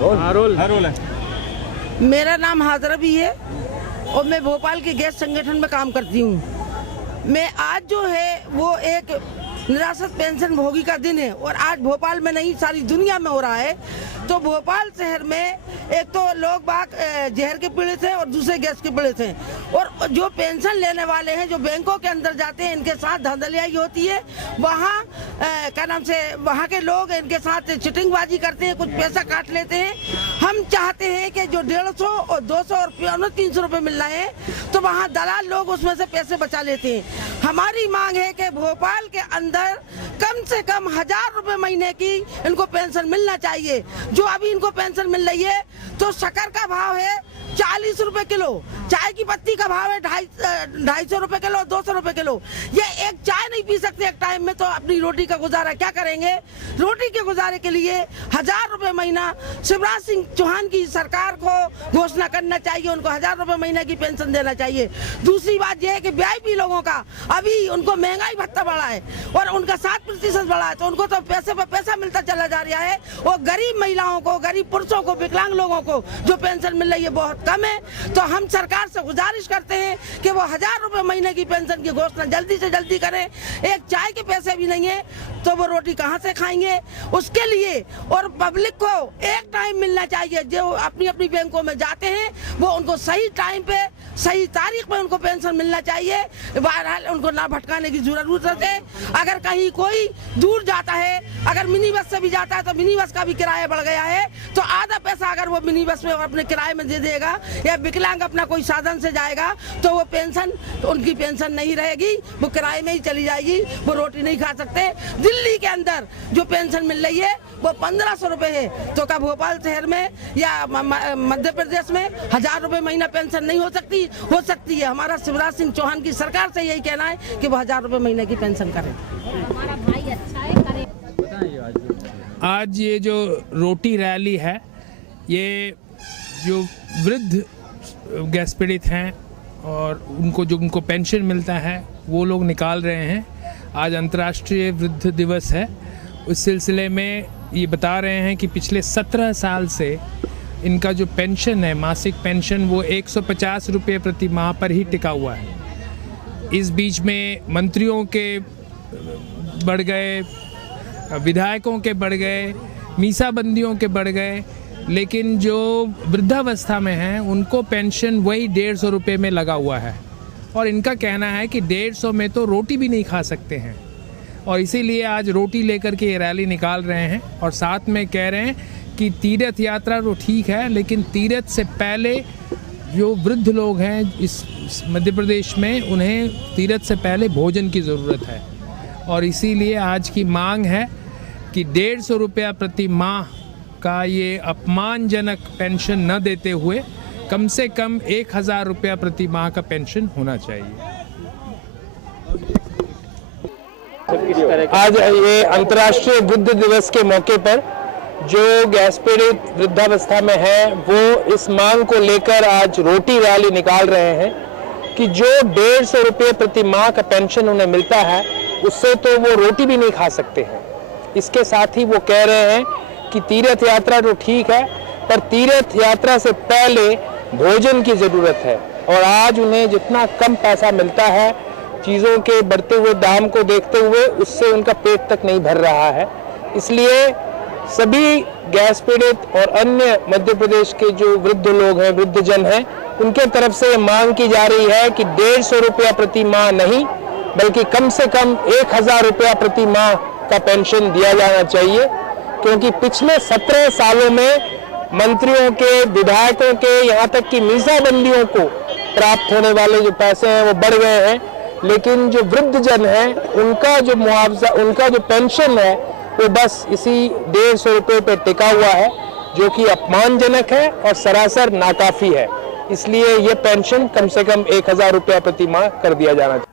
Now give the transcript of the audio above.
Role है। मेरा नाम हाजरा भी है और मैं भोपाल के गैस संगठन में काम करती हूँ। मैं आज जो है वो एक निराश्रित पेंशन भोगी का दिन है और आज भोपाल में नहीं सारी दुनिया में हो रहा है। तो भोपाल शहर में एक तो लोग बाग जहर के पीड़ित हैं और दूसरे गैस के पीड़ित हैं और जो पेंशन लेने वाले हैं जो बैंकों के अंदर जाते हैं इनके साथ धांधलियाई होती है। वहाँ क्या नाम से वहाँ के लोग इनके साथ चिटिंगबाजी करते हैं, कुछ पैसा काट लेते हैं। हम चाहते हैं कि जो 150 और 200 और 300 रुपये मिल रहे हैं तो वहाँ दलाल लोग उसमें से पैसे बचा लेते हैं। हमारी मांग है कि भोपाल के अंदर कम से कम 1000 रुपये महीने की इनको पेंशन मिलना चाहिए। जो अभी इनको पेंशन मिल रही है तो शक्कर का भाव है 40 रुपए किलो, चाय की पत्ती का भाव है 250 रुपए किलो, 200 रुपए किलो। ये एक चाय नहीं पी सकते एक टाइम में तो अपनी रोटी का गुजारा क्या करेंगे? रोटी के गुजारे के लिए 1000 रुपए महीना शिवराज सिंह चौहान की सरकार को घोषणा करना चाहिए। उनको 1000 रुपए महीने की पेंशन देना चाहिए। दूसरी बात यह है कि VIP लोगों का अभी उनको महंगाई भत्ता बढ़ा है और उनका 7% बढ़ा है तो उनको तो पैसे पर पैसा मिलता चला जा रहा है। और गरीब महिलाओं को, गरीब पुरुषों को, विकलांग लोगों को जो पेंशन मिल रही है बहुत कम है। तो हम सरकार से गुजारिश करते हैं कि वो 1000 रुपए महीने की पेंशन की घोषणा जल्दी से जल्दी करें। एक चाय के पैसे भी नहीं है तो वो रोटी कहाँ से खाएंगे? उसके लिए और पब्लिक को एक टाइम मिलना चाहिए। जो अपनी अपनी बैंकों में जाते हैं वो उनको सही टाइम पे सही तारीख पे उनको पेंशन मिलना चाहिए। बहरहाल उनको ना भटकाने की जरूरत है। अगर कहीं कोई दूर जाता है, अगर मिनी बस से भी जाता है तो मिनी बस का भी किराया बढ़ गया है तो आधा पैसा अगर वो मिनी बस में अपने किराए में दे देगा या विकलांग अपना कोई साधन से जाएगा तो वो पेंशन उनकी पेंशन नहीं रहेगी, वो किराए में ही चली जाएगी, वो रोटी नहीं खा सकते। दिल्ली के अंदर जो पेंशन मिल रही है वो 1500 रुपए है तो क्या भोपाल शहर में या मध्य प्रदेश में 1000 रुपए महीना पेंशन नहीं हो सकती? हो सकती है। हमारा शिवराज सिंह चौहान की सरकार से यही कहना है कि वो 1000 रुपए महीने की पेंशन करें। हमारा भाई अच्छा है, करे। आज ये जो रोटी रैली है ये जो वृद्ध गैस पीड़ित हैं और उनको पेंशन मिलता है वो लोग निकाल रहे हैं। आज अंतर्राष्ट्रीय वृद्ध दिवस है। उस सिलसिले में ये बता रहे हैं कि पिछले 17 साल से इनका जो पेंशन है, मासिक पेंशन, वो 150 रुपये प्रति माह पर ही टिका हुआ है। इस बीच में मंत्रियों के बढ़ गए, विधायकों के बढ़ गए, मीसाबंदियों के बढ़ गए, लेकिन जो वृद्धावस्था में हैं उनको पेंशन वही 150 रुपये में लगा हुआ है। और इनका कहना है कि 150 में तो रोटी भी नहीं खा सकते हैं और इसीलिए आज रोटी लेकर के ये रैली निकाल रहे हैं। और साथ में कह रहे हैं कि तीर्थ यात्रा तो ठीक है लेकिन तीर्थ से पहले जो वृद्ध लोग हैं इस मध्य प्रदेश में उन्हें तीर्थ से पहले भोजन की ज़रूरत है। और इसीलिए आज की मांग है कि 150 रुपया प्रति माह का ये अपमानजनक पेंशन न देते हुए कम से कम 1000 रुपया प्रति माह का पेंशन होना चाहिए। आज ये अंतर्राष्ट्रीय वृद्ध दिवस के मौके पर जो गैस पीड़ित वृद्धावस्था में है वो इस मांग को लेकर आज रोटी रैली निकाल रहे हैं कि जो 150 रुपये प्रति माह का पेंशन उन्हें मिलता है उससे तो वो रोटी भी नहीं खा सकते हैं। इसके साथ ही वो कह रहे हैं कि तीर्थ यात्रा तो ठीक है पर तीर्थ यात्रा से पहले भोजन की ज़रूरत है। और आज उन्हें जितना कम पैसा मिलता है चीज़ों के बढ़ते हुए दाम को देखते हुए उससे उनका पेट तक नहीं भर रहा है। इसलिए सभी गैस पीड़ित और अन्य मध्य प्रदेश के जो वृद्ध लोग हैं, वृद्धजन हैं, उनके तरफ से मांग की जा रही है कि 150 रुपया प्रति माह नहीं बल्कि कम से कम 1000 रुपया प्रति माह का पेंशन दिया जाना चाहिए। क्योंकि पिछले 17 सालों में मंत्रियों के, विधायकों के, यहाँ तक कि मीसाबंदियों को प्राप्त होने वाले जो पैसे हैं वो बढ़ गए हैं, लेकिन जो वृद्धजन हैं उनका जो मुआवजा, उनका जो पेंशन है वो बस इसी 150 रुपये पे टिका हुआ है, जो कि अपमानजनक है और सरासर नाकाफी है। इसलिए ये पेंशन कम से कम 1000 रुपया प्रति माह कर दिया जाना चाहिए।